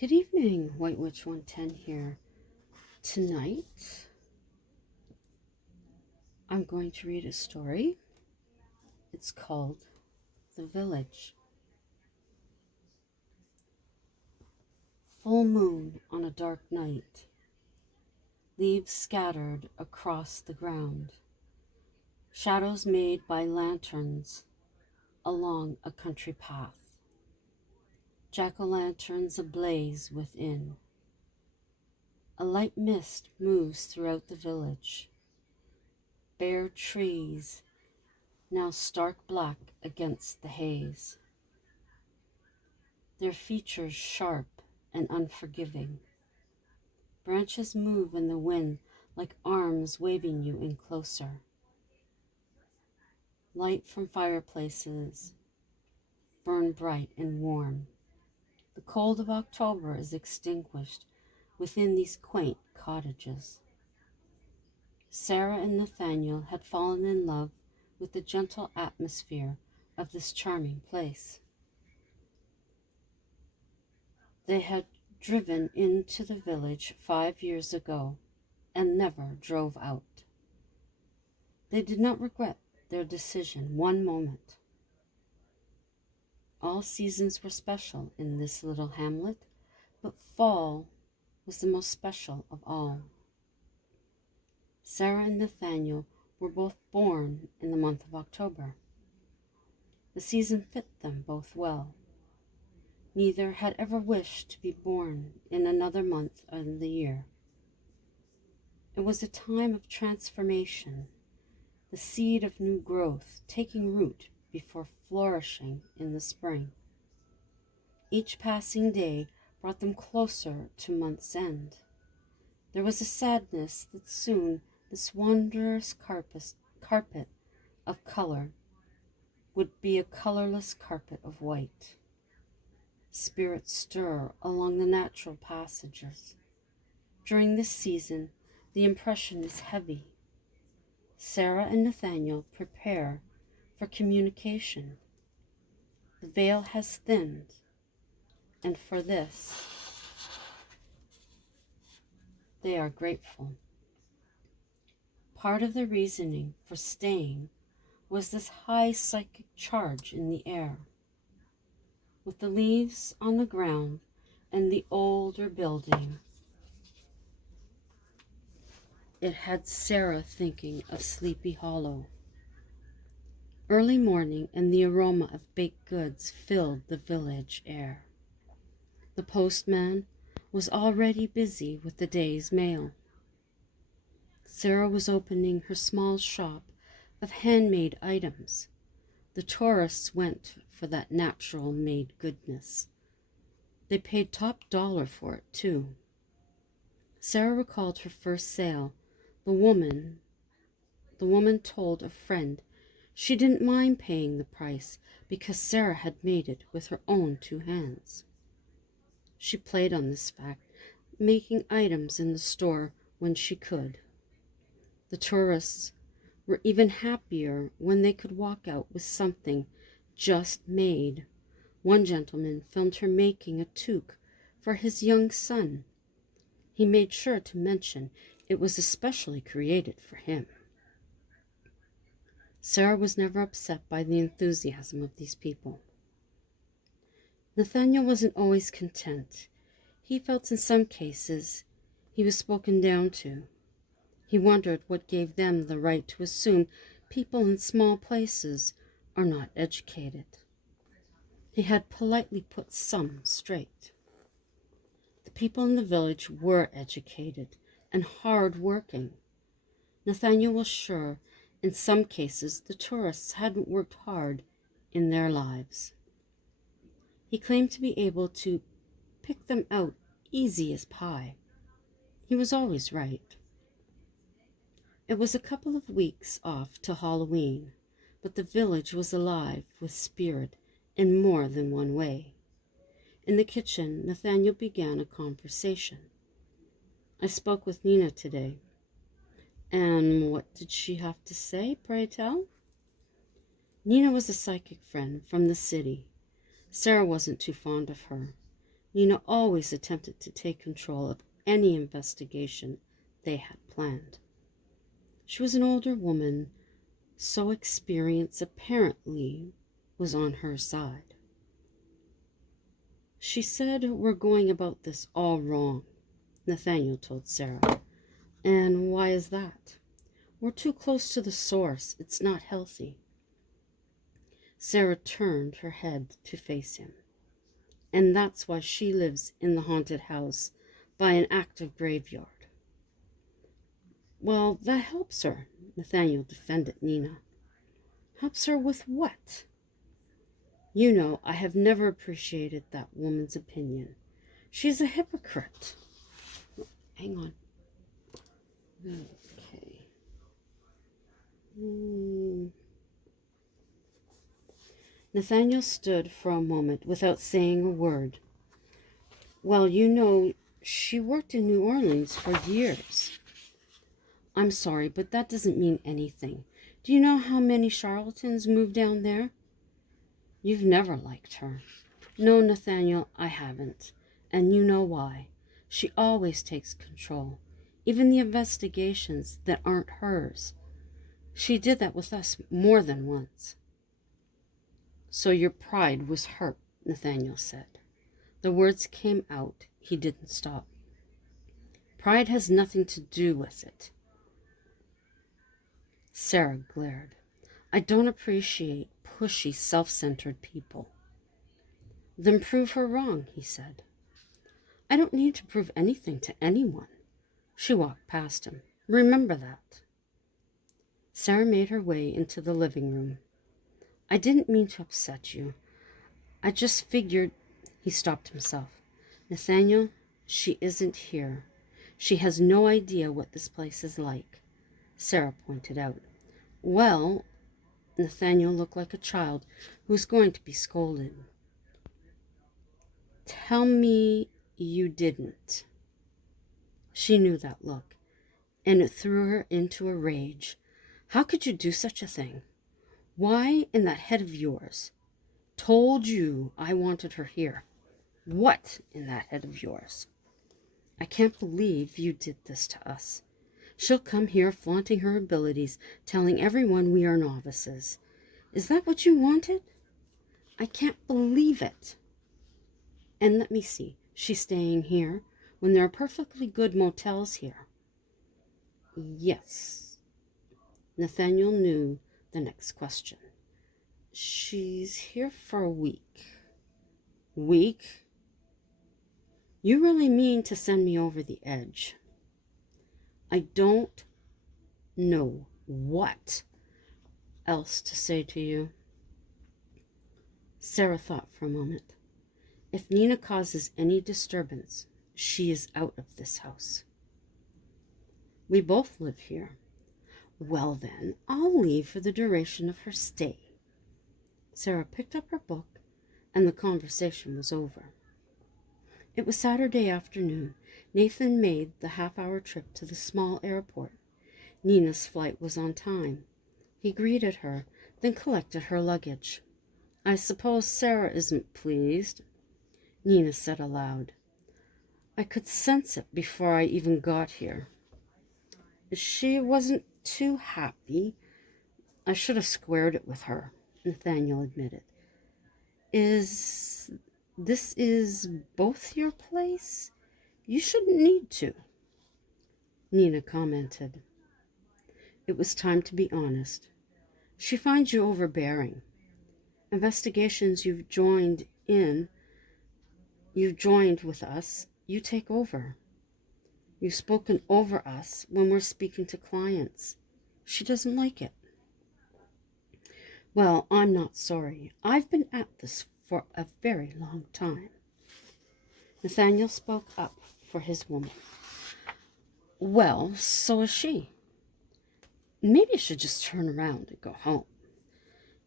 Good evening, White Witch 110 here. Tonight, I'm going to read a story. It's called The Village. Full moon on a dark night. Leaves scattered across the ground. Shadows made by lanterns along a country path. Jack-o'-lanterns ablaze within. A light mist moves throughout the village. Bare trees, now stark black against the haze. Their features sharp and unforgiving. Branches move in the wind like arms waving you in closer. Light from fireplaces burn bright and warm. The cold of October is extinguished within these quaint cottages. Sarah and Nathaniel had fallen in love with the gentle atmosphere of this charming place. They had driven into the village 5 years ago and never drove out. They did not regret their decision one moment. All seasons were special in this little hamlet, but fall was the most special of all. Sarah and Nathaniel were both born in the month of October. The season fit them both well. Neither had ever wished to be born in another month of the year. It was a time of transformation, the seed of new growth taking root before flourishing in the spring. Each passing day brought them closer to month's end. There was a sadness that soon this wondrous carpet of color would be a colorless carpet of white. Spirits stir along the natural passages. During this season, the impression is heavy. Sarah and Nathaniel prepare for communication. The veil has thinned, and for this, they are grateful. Part of the reasoning for staying was this high psychic charge in the air. With the leaves on the ground and the older building, it had Sarah thinking of Sleepy Hollow. Early morning and the aroma of baked goods filled the village air. The postman was already busy with the day's mail. Sarah was opening her small shop of handmade items. The tourists went for that natural-made goodness. They paid top dollar for it, too. Sarah recalled her first sale. The woman told a friend she didn't mind paying the price because Sarah had made it with her own 2 hands. She played on this fact, making items in the store when she could. The tourists were even happier when they could walk out with something just made. One gentleman filmed her making a toque for his young son. He made sure to mention it was especially created for him. Sarah was never upset by the enthusiasm of these people. Nathaniel wasn't always content. He felt in some cases he was spoken down to. He wondered what gave them the right to assume people in small places are not educated. He had politely put some straight. The people in the village were educated and hard-working. Nathaniel was sure in some cases the tourists hadn't worked hard in their lives. He claimed to be able to pick them out easy as pie. He was always right. It was a couple of weeks off to Halloween, but the village was alive with spirit in more than one way. In the kitchen, Nathaniel began a conversation. I spoke with Nina today. And what did she have to say, pray tell? Nina was a psychic friend from the city. Sarah wasn't too fond of her. Nina always attempted to take control of any investigation they had planned. She was an older woman, so experience apparently was on her side. She said, "We're going about this all wrong," Nathaniel told Sarah. "And why is that?" "We're too close to the source. It's not healthy." Sarah turned her head to face him. "And that's why she lives in the haunted house by an active graveyard." "Well, that helps her," Nathaniel defended Nina. "Helps her with what?" "You know, I have never appreciated that woman's opinion. She's a hypocrite." Hang on. Okay. Nathaniel stood for a moment without saying a word. "Well, you know, she worked in New Orleans for years." "I'm sorry, but that doesn't mean anything. Do you know how many charlatans move down there?" "You've never liked her." "No, Nathaniel, I haven't. And you know why. She always takes control, even the investigations that aren't hers. She did that with us more than once." "So your pride was hurt," Nathaniel said. The words came out. He didn't stop. "Pride has nothing to do with it." Sarah glared. "I don't appreciate pushy, self-centered people." "Then prove her wrong," he said. "I don't need to prove anything to anyone." She walked past him. "Remember that." Sarah made her way into the living room. "I didn't mean to upset you. I just figured—" He stopped himself. "Nathaniel, she isn't here. She has no idea what this place is like," Sarah pointed out. "Well," Nathaniel looked like a child who was going to be scolded. "Tell me you didn't." She knew that look, and it threw her into a rage. "How could you do such a thing? Why, in that head of yours? Told you I wanted her here. What in that head of yours? I can't believe you did this to us. She'll come here flaunting her abilities, telling everyone we are novices. Is that what you wanted? I can't believe it. And let me see, she's staying here when there are perfectly good motels here." "Yes." Nathaniel knew the next question. "She's here for a week." "Week? You really mean to send me over the edge?" "I don't know what else to say to you." Sarah thought for a moment. "If Nina causes any disturbance, she is out of this house." "We both live here." "Well then, I'll leave for the duration of her stay." Sarah picked up her book, and the conversation was over. It was Saturday afternoon. Nathan made the half-hour trip to the small airport. Nina's flight was on time. He greeted her, then collected her luggage. "I suppose Sarah isn't pleased," Nina said aloud. "I could sense it before I even got here." "She wasn't too happy. I should have squared it with her," Nathaniel admitted. This is both your place? You shouldn't need to," Nina commented. It was time to be honest. "She finds you overbearing. Investigations you've joined with us, you take over. You've spoken over us when we're speaking to clients. She doesn't like it." "Well, I'm not sorry. I've been at this for a very long time." Nathaniel spoke up for his woman. "Well, so is she. Maybe you should just turn around and go home."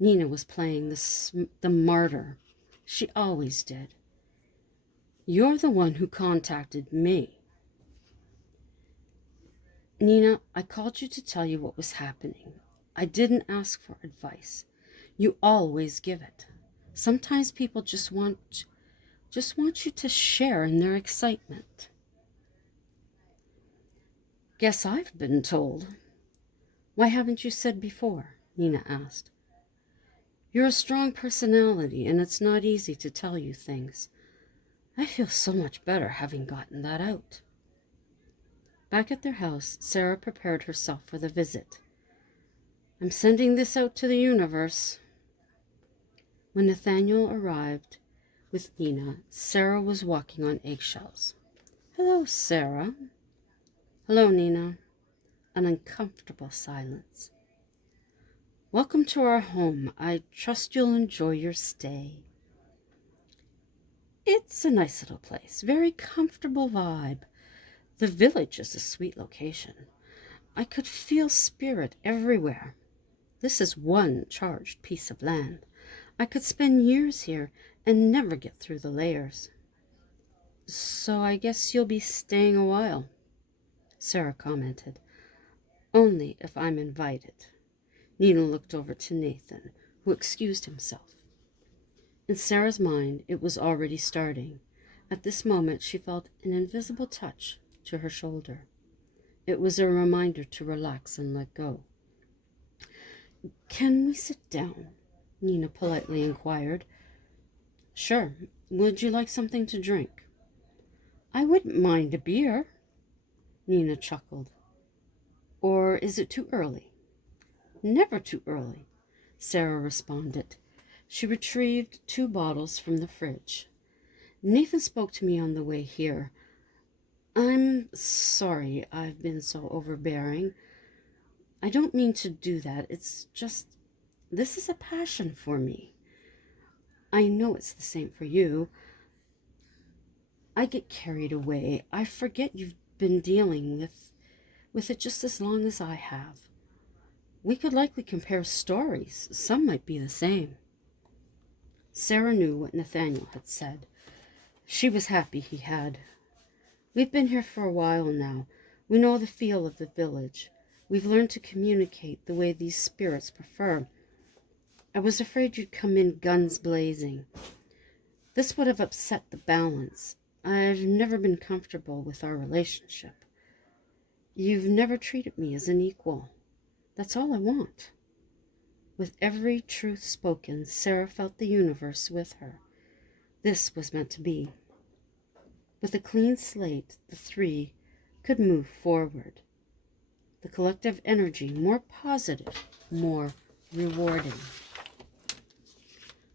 Nina was playing the martyr. She always did. "You're the one who contacted me." "Nina, I called you to tell you what was happening. I didn't ask for advice. You always give it. Sometimes people just want just want you to share in their excitement. Guess I've been told. Why haven't you said before? Nina asked. You're a strong personality, and it's not easy to tell you things. I feel so much better having gotten that out. Back at their house, Sarah prepared herself for the visit. I'm sending this out to the universe. When Nathaniel arrived with Nina, Sarah was walking on eggshells. Hello, Sarah. Hello, Nina. An uncomfortable silence. Welcome to our home. I trust you'll enjoy your stay. It's a nice little place. Very comfortable vibe. The village is a sweet location. I could feel spirit everywhere. This is one charged piece of land. I could spend years here and never get through the layers. So I guess you'll be staying a while, Sarah commented. Only if I'm invited. Nina looked over to Nathan, who excused himself. In Sarah's mind, it was already starting. At this moment, she felt an invisible touch to her shoulder. It was a reminder to relax and let go. Can we sit down? Nina politely inquired. Sure. Would you like something to drink? I wouldn't mind a beer, Nina chuckled. Or is it too early? Never too early, Sarah responded. She retrieved 2 bottles from the fridge. Nathan spoke to me on the way here. I'm sorry I've been so overbearing. I don't mean to do that. It's just, this is a passion for me. I know it's the same for you. I get carried away. I forget you've been dealing with it just as long as I have. We could likely compare stories. Some might be the same. Sarah knew what Nathaniel had said. She was happy he had. We've been here for a while now. We know the feel of the village. We've learned to communicate the way these spirits prefer. I was afraid you'd come in guns blazing. This would have upset the balance. I've never been comfortable with our relationship. You've never treated me as an equal. That's all I want. With every truth spoken, Sarah felt the universe with her. This was meant to be. With a clean slate, the 3 could move forward. The collective energy, more positive, more rewarding.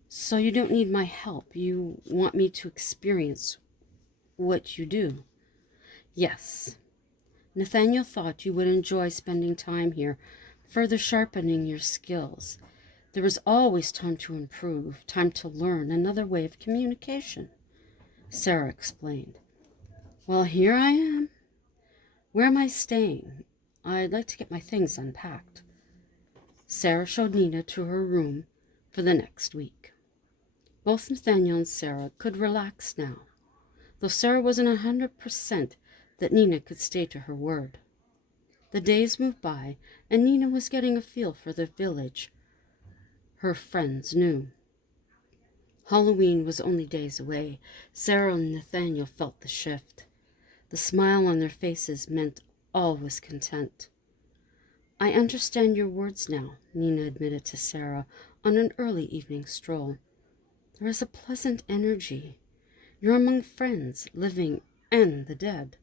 So you don't need my help. You want me to experience what you do. Yes. Nathaniel thought you would enjoy spending time here, further sharpening your skills. There is always time to improve, time to learn another way of communication, Sarah explained. Well, here I am. Where am I staying? I'd like to get my things unpacked. Sarah showed Nina to her room for the next week. Both Nathaniel and Sarah could relax now, though Sarah wasn't 100% that Nina could stay to her word. The days moved by, and Nina was getting a feel for the village her friends knew. Halloween was only days away. Sarah and Nathaniel felt the shift. The smile on their faces meant all was content. I understand your words now, Nina admitted to Sarah on an early evening stroll. There is a pleasant energy. You're among friends, living and the dead.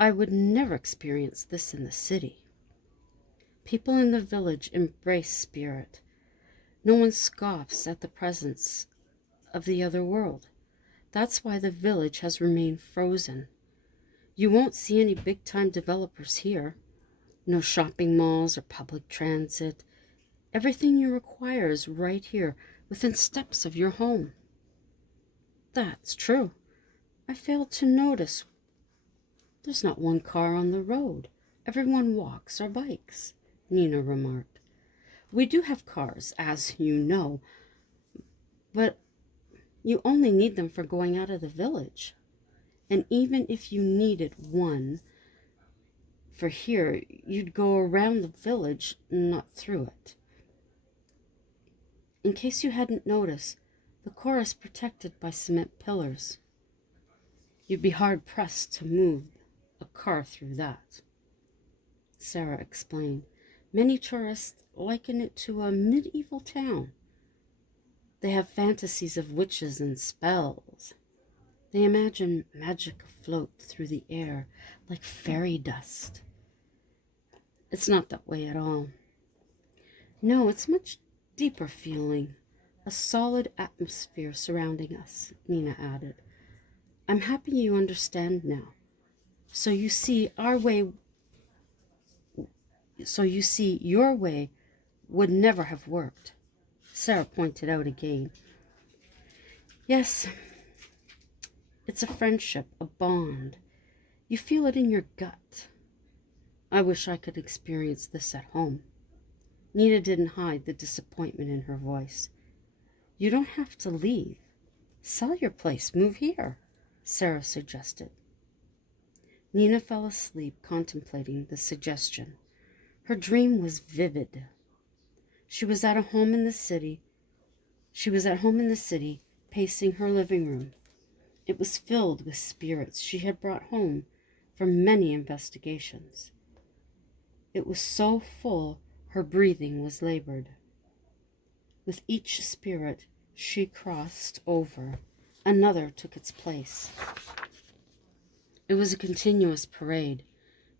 I would never experience this in the city. People in the village embrace spirit. No one scoffs at the presence of the other world. That's why the village has remained frozen. You won't see any big-time developers here. No shopping malls or public transit. Everything you require is right here, within steps of your home. That's true. I failed to notice. There's not one car on the road. Everyone walks or bikes, Nina remarked. We do have cars, as you know, but you only need them for going out of the village. And even if you needed one for here, you'd go around the village, not through it. In case you hadn't noticed, The core is protected by cement pillars. You'd be hard-pressed to move a car through that. Sarah explained. Many tourists liken it to a medieval town. They have fantasies of witches and spells. They imagine magic afloat through the air like fairy dust. It's not that way at all. No, it's much deeper feeling, a solid atmosphere surrounding us, Nina added. I'm happy you understand now. So you see, your way would never have worked. Sarah pointed out again. Yes, it's a friendship, a bond. You feel it in your gut. I wish I could experience this at home. Nina didn't hide the disappointment in her voice. You don't have to leave. Sell your place, move here, Sarah suggested. Nina fell asleep contemplating the suggestion. Her dream was vivid. She was at home in the city, pacing her living room. It was filled with spirits she had brought home from many investigations. It was so full her breathing was labored. With each spirit she crossed over, another took its place. It was a continuous parade.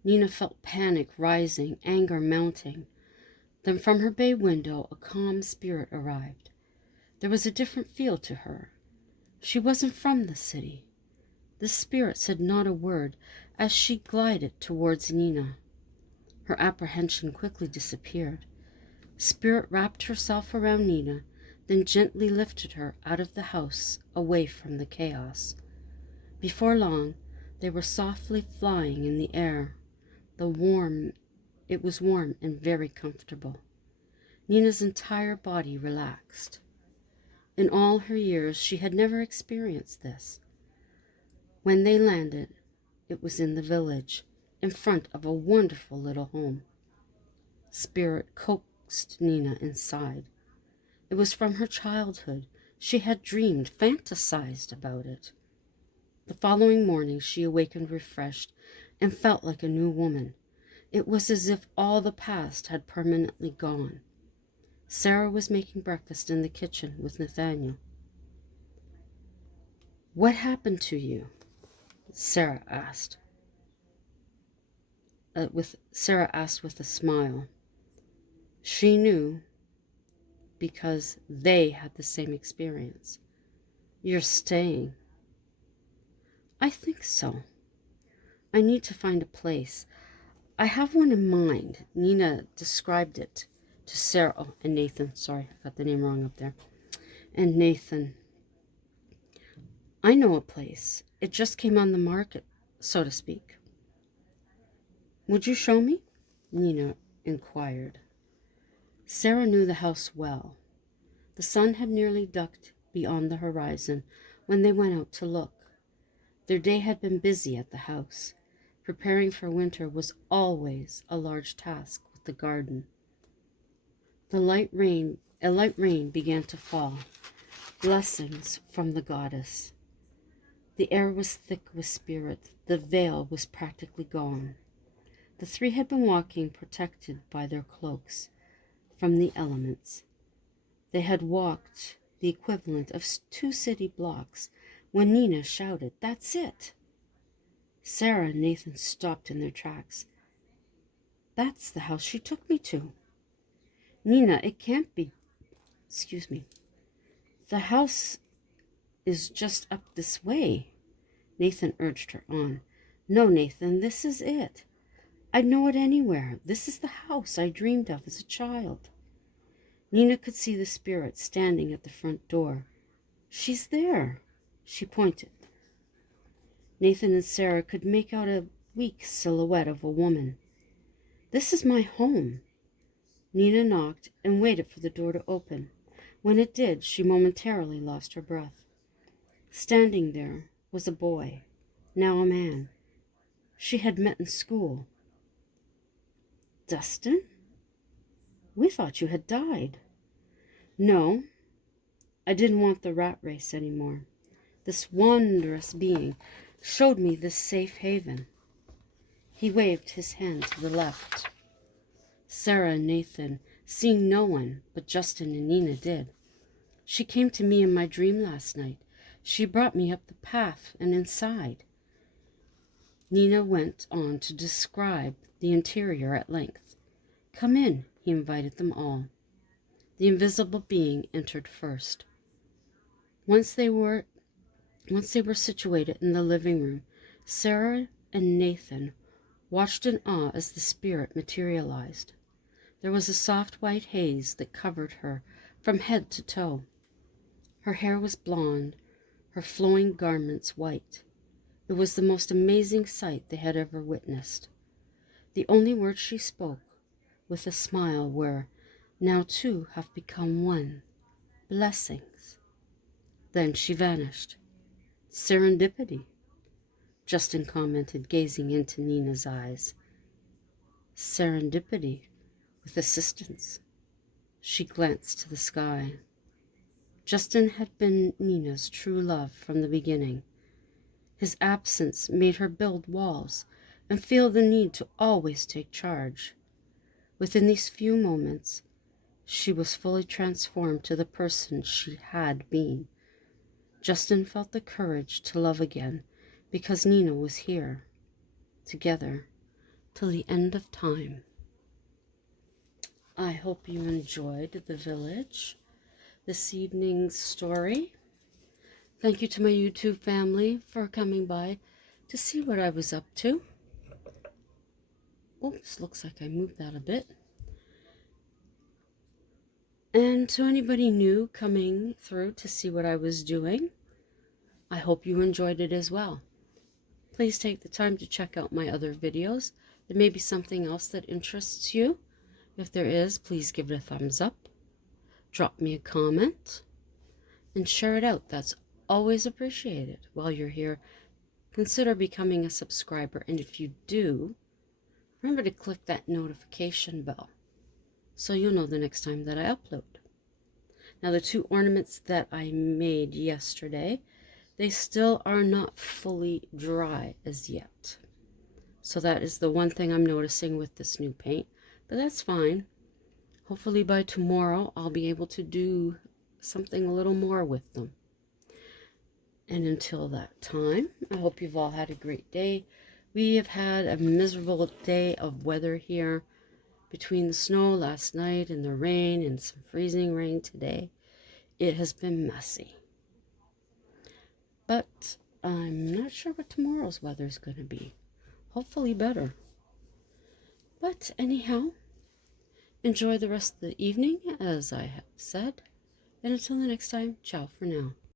Nina felt panic rising, anger mounting. Then from her bay window a calm spirit arrived. There was a different feel to her. She wasn't from the city. The spirit said not a word as she glided towards Nina. Her apprehension quickly disappeared. Spirit wrapped herself around Nina, then gently lifted her out of the house, away from the chaos. Before long, they were softly flying in the air. It was warm and very comfortable. Nina's entire body relaxed. In all her years, she had never experienced this. When they landed, it was in the village, in front of a wonderful little home. Spirit coaxed Nina inside. It was from her childhood. She had dreamed, fantasized about it. The following morning, she awakened refreshed and felt like a new woman. It was as if all the past had permanently gone. Sarah was making breakfast in the kitchen with Nathaniel. What happened to you? Sarah asked with a smile. She knew because they had the same experience. You're staying. I think so. I need to find a place. I have one in mind. Nina described it to Sarah and Nathan. Sorry, I got the name wrong up there. And Nathan. I know a place. It just came on the market, so to speak. Would you show me? Nina inquired. Sarah knew the house well. The sun had nearly ducked beyond the horizon when they went out to look. Their day had been busy at the house. Preparing for winter was always a large task with the garden. A light rain began to fall. Blessings from the goddess. The air was thick with spirit. The veil was practically gone. The three had been walking protected by their cloaks from the elements. They had walked the equivalent of 2 city blocks when Nina shouted, "That's it!" Sarah and Nathan stopped in their tracks. That's the house she took me to. Nina, it can't be. Excuse me. The house is just up this way. Nathan urged her on. No, Nathan, this is it. I'd know it anywhere. This is the house I dreamed of as a child. Nina could see the spirit standing at the front door. She's there. She pointed. Nathan and Sarah could make out a weak silhouette of a woman. This is my home. Nina knocked and waited for the door to open. When it did, she momentarily lost her breath. Standing there was a boy, now a man. She had met in school. Dustin? We thought you had died. No, I didn't want the rat race anymore. This wondrous being showed me this safe haven. He waved his hand to the left. Sarah and Nathan, seeing no one but Justin and Nina, did. She came to me in my dream last night. She brought me up the path and inside. Nina went on to describe the interior at length. Come in, he invited them all. The invisible being entered first. Once they were situated in the living room, Sarah and Nathan watched in awe as the spirit materialized. There was a soft white haze that covered her from head to toe. Her hair was blonde, her flowing garments white. It was the most amazing sight they had ever witnessed. The only words she spoke, with a smile, were, "Now two have become one. Blessings." Then she vanished. Serendipity, Justin commented, gazing into Nina's eyes. Serendipity, with assistance. She glanced to the sky. Justin had been Nina's true love from the beginning. His absence made her build walls and feel the need to always take charge. Within these few moments, she was fully transformed to the person she had been. Justin felt the courage to love again because Nina was here, together, till the end of time. I hope you enjoyed The Village, this evening's story. Thank you to my YouTube family for coming by to see what I was up to. Oops, looks like I moved that a bit. And to anybody new coming through to see what I was doing, I hope you enjoyed it as well. Please take the time to check out my other videos. There may be something else that interests you. If there is, please give it a thumbs up. Drop me a comment and share it out. That's always appreciated. While you're here, consider becoming a subscriber. And if you do, remember to click that notification bell so you'll know the next time that I upload. Now, the two ornaments that I made yesterday, they still are not fully dry as yet. So that is the one thing I'm noticing with this new paint, but that's fine. Hopefully by tomorrow I'll be able to do something a little more with them. And until that time, I hope you've all had a great day. We have had a miserable day of weather here, between the snow last night and the rain and some freezing rain today. It has been messy. But I'm not sure what tomorrow's weather is going to be. Hopefully better. But anyhow, enjoy the rest of the evening, as I have said. And until the next time, ciao for now.